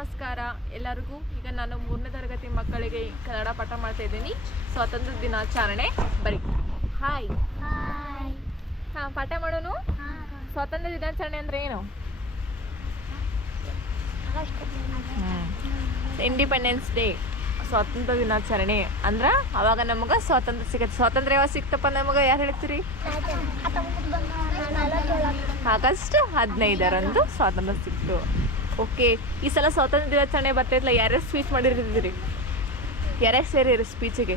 ನಮಸ್ಕಾರ ಎಲ್ಲರಿಗೂ. ಈಗ ನಾನು 3ನೇ ತರಗತಿ ಮಕ್ಕಳಿಗೆ ಕನ್ನಡ ಪಾಠ ಮಾಡ್ತಾ ಇದ್ದೀನಿ. ಸ್ವಾತಂತ್ರ್ಯ ದಿನಾಚರಣೆ ಬರೀ ಹಾಯ್. ಪಾಠ ಮಾಡೋನು. ಸ್ವಾತಂತ್ರ್ಯ ದಿನಾಚರಣೆ ಅಂದ್ರೆ ಏನು? ಇಂಡಿಪೆಂಡೆನ್ಸ್ ಡೇ, ಸ್ವಾತಂತ್ರ್ಯ ದಿನಾಚರಣೆ ಅಂದ್ರೆ ಅವಾಗ ನಮಗೆ ಸ್ವಾತಂತ್ರ್ಯ ಸಿಗತ್ತೆ. ಸ್ವಾತಂತ್ರ್ಯ ಯಾವಾಗ ಸಿಕ್ತಪ್ಪ ನಮಗೆ? ಯಾರು ಹೇಳ್ತೀರಿ? ಆಗಸ್ಟ್ 15ರಂದು ಸ್ವಾತಂತ್ರ್ಯ ಸಿಕ್ತು. ಓಕೆ, ಈ ಸಲ ಸ್ವಾತಂತ್ರ್ಯ ದಿನಾಚರಣೆ ಬರ್ತೈತಲ್ಲ, ಯಾರ್ಯಾರು ಸ್ಪೀಚ್ ಮಾಡಿರ್ತಿದ್ದೀರಿ? ಯಾರ್ಯಾರು ಸೇರಿರಿ ಸ್ಪೀಚಿಗೆ?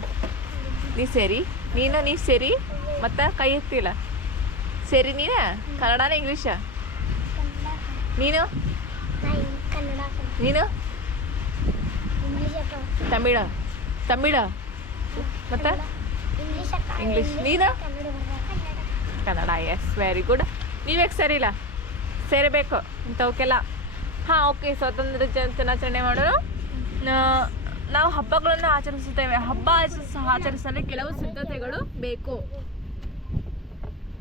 ನೀ ಸೇರಿ, ನೀ ಸೇರಿ, ಮತ್ತು ಕೈ ಎತ್ತಿಲ್ಲ ಸೇರಿ. ನೀನು ಕನ್ನಡನ ಇಂಗ್ಲೀಷ? ನೀನು ತಮಿಳ ಮತ್ತು ಇಂಗ್ಲೀಷ್. ನೀನು ಕನ್ನಡ. S, very good. ನೀವ್ಯಾಕೆ ಸರಿಲ್ಲ? ಸೇರಬೇಕು ಇಂಥವಕ್ಕೆಲ್ಲ. ಓಕೆ, ಸ್ವಾತಂತ್ರ್ಯ ದಿನಾಚರಣೆ ಮಾಡೋಣ. ನಾವು ಹಬ್ಬಗಳನ್ನು ಆಚರಿಸುತ್ತೇವೆ. ಹಬ್ಬ ಆಚರಿಸಲು ಕೆಲವು ಸಿದ್ಧತೆಗಳು ಬೇಕು.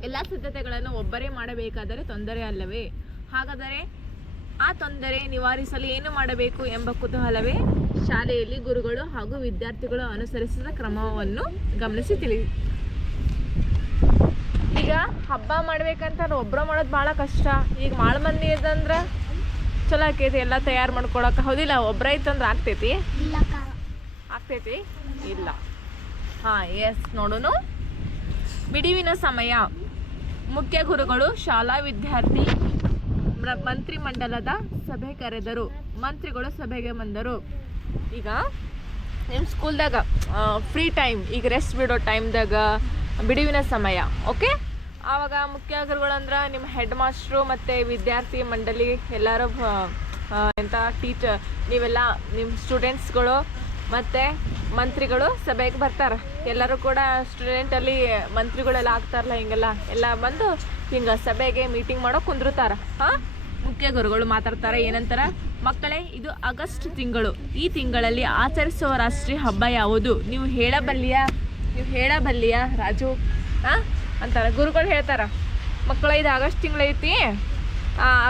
ಎಲ್ಲ ಸಿದ್ಧತೆಗಳನ್ನು ಒಬ್ಬರೇ ಮಾಡಬೇಕಾದರೆ ತೊಂದರೆ ಅಲ್ಲವೇ? ಹಾಗಾದರೆ ಆ ತೊಂದರೆ ನಿವಾರಿಸಲು ಏನು ಮಾಡಬೇಕು ಎಂಬ ಕುತೂಹಲವೇ ಶಾಲೆಯಲ್ಲಿ ಗುರುಗಳು ಹಾಗೂ ವಿದ್ಯಾರ್ಥಿಗಳು ಅನುಸರಿಸಿದ ಕ್ರಮವನ್ನು ಗಮನಿಸಿ ತಿಳಿಸಿ. ಈಗ ಹಬ್ಬ ಮಾಡ್ಬೇಕಂತ ಒಬ್ಬರು ಮಾಡೋದು ಭಾಳ ಕಷ್ಟ. ಈಗ ಭಾಳ ಮಂದಿ ಇದಂದ್ರೆ ಚಲೋ ಆಕೈತಿ ಎಲ್ಲ ತಯಾರು ಮಾಡ್ಕೊಳಕ್ಕೆ. ಹೌದಿಲ್ಲ? ಒಬ್ಬರ ಐತಂದ್ರೆ ಆಗ್ತೈತಿ? ಇಲ್ಲ. ಎಸ್, ನೋಡೋಣ. ಬಿಡುವಿನ ಸಮಯ. ಮುಖ್ಯ ಗುರುಗಳು ಶಾಲಾ ವಿದ್ಯಾರ್ಥಿ ಮಂತ್ರಿಮಂಡಲದ ಸಭೆ ಕರೆದರು. ಮಂತ್ರಿಗಳು ಸಭೆಗೆ ಬಂದರು. ಈಗ ನಿಮ್ಮ ಸ್ಕೂಲ್ದಾಗ ಫ್ರೀ ಟೈಮ್, ಈಗ ರೆಸ್ಟ್ ಬಿಡೋ ಟೈಮ್ದಾಗ ಬಿಡುವಿನ ಸಮಯ. ಓಕೆ, ಆವಾಗ ಮುಖ್ಯ ಗುರುಗಳಂದ್ರೆ ನಿಮ್ಮ ಹೆಡ್ ಮಾಸ್ಟ್ರು ಮತ್ತು ವಿದ್ಯಾರ್ಥಿ ಮಂಡಳಿ ಎಲ್ಲರೂ ಟೀಚರ್, ನೀವೆಲ್ಲ ನಿಮ್ಮ ಸ್ಟೂಡೆಂಟ್ಸ್ಗಳು ಮತ್ತು ಮಂತ್ರಿಗಳು ಸಭೆಗೆ ಬರ್ತಾರೆ. ಎಲ್ಲರೂ ಕೂಡ ಸ್ಟೂಡೆಂಟಲ್ಲಿ ಮಂತ್ರಿಗಳೆಲ್ಲ ಆಗ್ತಾರಲ್ಲ, ಹಿಂಗೆಲ್ಲ ಎಲ್ಲ ಬಂದು ಹಿಂಗೆ ಸಭೆಗೆ ಮೀಟಿಂಗ್ ಮಾಡೋ ಕುಂದಿರ್ತಾರೆ. ಮುಖ್ಯ ಗುರುಗಳು ಮಾತಾಡ್ತಾರೆ. ಏನಂತಾರೆ? ಮಕ್ಕಳೇ, ಇದು ಆಗಸ್ಟ್ ತಿಂಗಳು. ಈ ತಿಂಗಳಲ್ಲಿ ಆಚರಿಸುವ ರಾಷ್ಟ್ರೀಯ ಹಬ್ಬ ಯಾವುದು? ನೀವು ಹೇಳಬಲ್ಲಿಯಾ ರಾಜು ಅಂತಾರೆ. ಗುರುಗಳು ಹೇಳ್ತಾರೆ, ಮಕ್ಕಳ ಇದು ಆಗಸ್ಟ್ ತಿಂಗಳೈತಿ,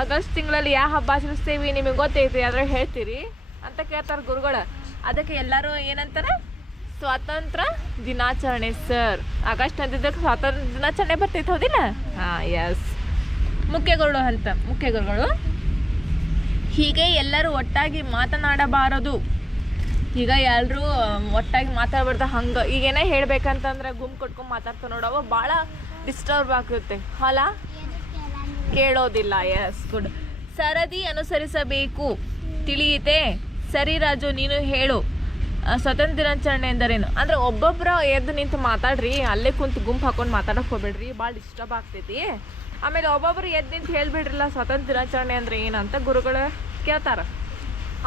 ಆಗಸ್ಟ್ ತಿಂಗಳಲ್ಲಿ ಯಾವ ಹಬ್ಬ ಆಚರಿಸ್ತೀವಿ ನಿಮಗೆ ಗೊತ್ತೈತಿ, ಅದ್ರಾಗ ಹೇಳ್ತೀರಿ ಅಂತ ಕೇಳ್ತಾರೆ ಗುರುಗಳು. ಅದಕ್ಕೆ ಎಲ್ಲರೂ ಏನಂತಾರೆ? ಸ್ವಾತಂತ್ರ್ಯ ದಿನಾಚರಣೆ ಸರ್. ಆಗಸ್ಟ್ ಅಂದಿದ್ದಕ್ಕೆ ಸ್ವಾತಂತ್ರ್ಯ ದಿನಾಚರಣೆ ಬರ್ತೈತೆ, ಹೌದಿಲ್ಲ? ಎಸ್. ಮುಖ್ಯ ಗುರುಗಳು ಹೀಗೆ ಎಲ್ಲರೂ ಒಟ್ಟಾಗಿ ಮಾತನಾಡಬಾರದು. ಈಗ ಎಲ್ಲರೂ ಒಟ್ಟಾಗಿ ಮಾತಾಡ್ಬಾರ್ದು. ಹಂಗೆ ಈಗೇನೇ ಹೇಳ್ಬೇಕಂತಂದ್ರೆ ಗುಂಪು ಕೊಟ್ಕೊಂಡು ಮಾತಾಡ್ತಾ ನೋಡವ ಭಾಳ ಡಿಸ್ಟರ್ಬ್ ಆಗುತ್ತೆ. ಅಲ್ಲ, ಕೇಳೋದಿಲ್ಲ. Yes, good. ಸರದಿ ಅನುಸರಿಸಬೇಕು. ತಿಳಿಯಿತೆ? ಸರಿ ರಾಜು, ನೀನು ಹೇಳು. ಸ್ವಾತಂತ್ರ್ಯ ದಿನಾಚರಣೆ ಎಂದರೇನು? ಅಂದರೆ ಒಬ್ಬೊಬ್ಬರು ಎದ್ದು ನಿಂತು ಮಾತಾಡ್ರಿ, ಅಲ್ಲೇ ಕುಂತು ಗುಂಪು ಹಾಕೊಂಡು ಮಾತಾಡೋಕೆ ಹೋಗ್ಬೇಡ್ರಿ, ಭಾಳ ಡಿಸ್ಟರ್ಬ್ ಆಗ್ತೈತಿ. ಆಮೇಲೆ ಒಬ್ಬೊಬ್ಬರು ಎದ್ದು ನಿಂತು ಹೇಳ್ಬಿಡ್ರಿಲ್ಲ ಸ್ವಾತಂತ್ರ್ಯ ದಿನಾಚರಣೆ ಅಂದರೆ ಏನಂತ ಗುರುಗಳು ಕೇಳ್ತಾರೆ,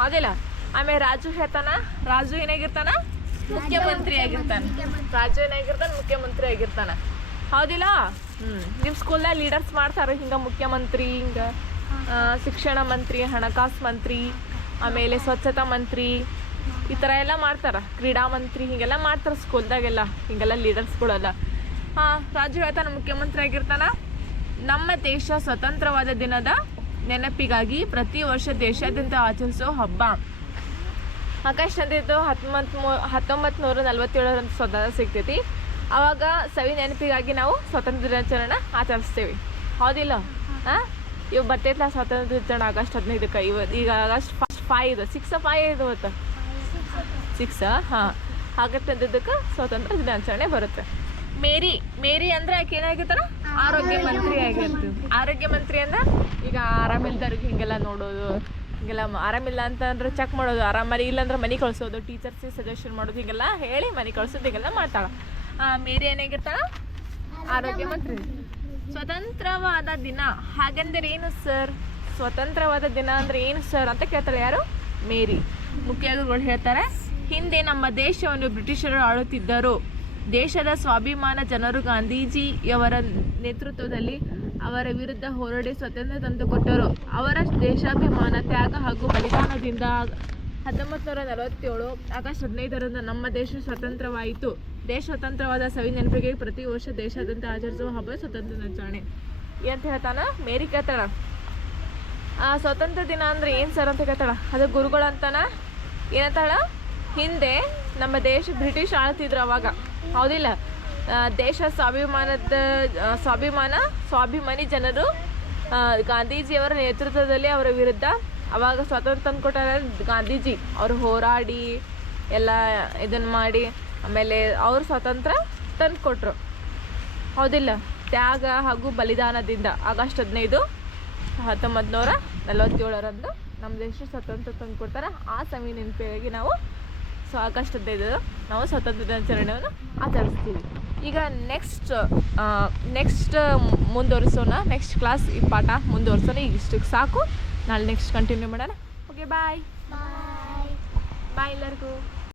ಹೌದಿಲ್ಲ? ಆಮೇಲೆ ರಾಜು ಹೇಳ್ತಾನ. ರಾಜು ಏನಾಗಿರ್ತಾನ? ಮುಖ್ಯಮಂತ್ರಿ ಆಗಿರ್ತಾನೆ. ಮುಖ್ಯಮಂತ್ರಿ ಆಗಿರ್ತಾನೆ, ಹೌದಿಲ್ಲ? ನಿಮ್ಮ ಸ್ಕೂಲ್ದಾಗ ಲೀಡರ್ಸ್ ಮಾಡ್ತಾರೆ ಹಿಂಗೆ, ಮುಖ್ಯಮಂತ್ರಿ, ಹಿಂಗೆ ಶಿಕ್ಷಣ ಮಂತ್ರಿ, ಹಣಕಾಸು ಮಂತ್ರಿ, ಆಮೇಲೆ ಸ್ವಚ್ಛತಾ ಮಂತ್ರಿ, ಈ ಥರ ಎಲ್ಲ ಮಾಡ್ತಾರೆ. ಕ್ರೀಡಾ ಮಂತ್ರಿ, ಹೀಗೆಲ್ಲ ಮಾಡ್ತಾರೆ ಸ್ಕೂಲ್ದಾಗೆಲ್ಲ, ಹಿಂಗೆಲ್ಲ ಲೀಡರ್ಸ್ಗಳೆಲ್ಲ. ರಾಜು ಹೇಳ್ತಾನೆ ಮುಖ್ಯಮಂತ್ರಿ ಆಗಿರ್ತಾನ. ನಮ್ಮ ದೇಶ ಸ್ವತಂತ್ರವಾದ ದಿನದ ನೆನಪಿಗಾಗಿ ಪ್ರತಿ ವರ್ಷ ದೇಶಾದ್ಯಂತ ಆಚರಿಸೋ ಹಬ್ಬ. ಆಗಸ್ಟ್ ಅಂದಿದ್ದು 1947 ಸ್ವಾತಂತ್ರ್ಯ ಸಿಗ್ತೈತಿ. ಆವಾಗ ಸವಿ ನೆನಪಿಗಾಗಿ ನಾವು ಸ್ವಾತಂತ್ರ್ಯ ದಿನಾಚರಣೆ ಆಚರಿಸ್ತೇವೆ, ಹೌದಿಲ್ಲ? ಇವು ಬರ್ತೈತಲ್ಲ ಸ್ವಾತಂತ್ರ್ಯ ದಿನಾಚರಣೆ ಆಗಸ್ಟ್ 15ಕ್ಕೆ. ಈಗ ಆಗಸ್ಟ್ 5 ಇವತ್ತು 6. ಆಗಸ್ಟ್ ಅಂದಿದ್ದಕ್ಕೆ ಸ್ವಾತಂತ್ರ್ಯ ದಿನಾಚರಣೆ ಬರುತ್ತೆ. ಮೇರಿ ಅಂದ್ರೆ ಯಾಕೆ ಏನಾಗಿರ್ತಾರ? ಆರೋಗ್ಯ ಮಂತ್ರಿ ಆಗಿರ್ತೀವಿ. ಆರೋಗ್ಯ ಮಂತ್ರಿ ಅಂದ್ರೆ ಈಗ ಆರಾಮಿಲ್ದವ್ರಿಗೆ ಹಿಂಗೆಲ್ಲ ನೋಡೋದು, ಹಿಂಗೆಲ್ಲ ಆರಾಮಿಲ್ಲ ಅಂತಂದ್ರೆ ಚೆಕ್ ಮಾಡೋದು, ಆರಾಮರಿ ಇಲ್ಲಾಂದ್ರೆ ಮನೆ ಕಳಿಸೋದು, ಟೀಚರ್ಸಿಗೆ ಸಜೆಷನ್ ಮಾಡೋದು, ಹಿಂಗೆಲ್ಲ ಹೇಳಿ ಮನೆ ಕಳಿಸೋದು, ಹಿಂಗೆಲ್ಲ ಮಾಡ್ತಾಳೆ. ಮೇರಿ ಏನಾಗಿರ್ತಾಳ? ಆರೋಗ್ಯ ಮಂತ್ರಿ. ಸ್ವತಂತ್ರವಾದ ದಿನ ಹಾಗೆಂದರೆ ಏನು ಸರ್? ಸ್ವತಂತ್ರವಾದ ದಿನ ಅಂದರೆ ಏನು ಸರ್ ಅಂತ ಕೇಳ್ತಾಳೆ. ಯಾರು? ಮೇರಿ. ಮುಖ್ಯ ಗುರುಗಳು ಹೇಳ್ತಾರೆ, ಹಿಂದೆ ನಮ್ಮ ದೇಶವನ್ನು ಬ್ರಿಟಿಷರು ಆಳುತ್ತಿದ್ದರು. ದೇಶದ ಸ್ವಾಭಿಮಾನ ಜನರು ಗಾಂಧೀಜಿಯವರ ನೇತೃತ್ವದಲ್ಲಿ ಅವರ ವಿರುದ್ಧ ಹೋರಾಡಿ ಸ್ವಾತಂತ್ರ್ಯ ತಂದುಕೊಟ್ಟರು. ಅವರ ದೇಶಾಭಿಮಾನ, ತ್ಯಾಗ ಹಾಗೂ ಬಲಿದಾನದಿಂದ 1947 ಆಗಸ್ಟ್ 15ರಂದು ನಮ್ಮ ದೇಶ ಸ್ವತಂತ್ರವಾಯಿತು. ದೇಶ ಸ್ವತಂತ್ರವಾದ ಸವಿ ನೆನಪಿಗೆ ಪ್ರತಿ ವರ್ಷ ದೇಶಾದ್ಯಂತ ಆಚರಿಸುವ ಹಬ್ಬ ಸ್ವಾತಂತ್ರ್ಯ ದಿನಾಚರಣೆ ಅಂತ ಹೇಳ್ತಾನ. ಮೇರಿ ಕೇಳ್ತಾಳ, ಸ್ವಾತಂತ್ರ್ಯ ದಿನ ಅಂದರೆ ಏನು ಸರ್ ಅಂತ ಕೇಳ್ತಾಳ. ಅದು ಗುರುಗಳಂತನ ಏನಂತಾಳ, ಹಿಂದೆ ನಮ್ಮ ದೇಶ ಬ್ರಿಟಿಷ್ ಆಳ್ತಿದ್ರು ಅವಾಗ, ಹೌದಿಲ್ಲ. ದೇಶ ಸ್ವಾಭಿಮಾನಿ ಜನರು ಗಾಂಧೀಜಿಯವರ ನೇತೃತ್ವದಲ್ಲಿ ಅವರ ವಿರುದ್ಧ ಅವಾಗ ಸ್ವಾತಂತ್ರ್ಯ ತಂದು ಕೊಟ್ಟಾರ ಗಾಂಧೀಜಿ. ಅವರು ಹೋರಾಡಿ ಎಲ್ಲ ಇದನ್ನು ಮಾಡಿ ಆಮೇಲೆ ಅವರು ಸ್ವಾತಂತ್ರ್ಯ ತಂದು ಕೊಟ್ಟರು, ಹೌದಿಲ್ಲ. ತ್ಯಾಗ ಹಾಗೂ ಬಲಿದಾನದಿಂದ ಆಗಸ್ಟ್ 15, 1947 ನಮ್ಮ ದೇಶ ಸ್ವಾತಂತ್ರ್ಯ ತಂದು ಕೊಡ್ತಾರೆ. ಆ ಸಮಯ ನೆನಪಿಗಾಗಿ ನಾವು ಆಗಸ್ಟ್ 15 ನಾವು ಸ್ವಾತಂತ್ರ್ಯ ದಿನಾಚರಣೆಯನ್ನು ಆಚರಿಸ್ತೀವಿ. ಈಗ ನೆಕ್ಸ್ಟ್ ಮುಂದುವರಿಸೋಣ, ನೆಕ್ಸ್ಟ್ ಕ್ಲಾಸ್ ಈ ಪಾಠ ಮುಂದುವರಿಸೋಣ. ಈಗ ಇಷ್ಟಕ್ಕೆ ಸಾಕು, ನಾಳೆ ನೆಕ್ಸ್ಟ್ ಕಂಟಿನ್ಯೂ ಮಾಡೋಣ. ಓಕೆ, ಬಾಯ್ ಎಲ್ಲರಿಗೂ.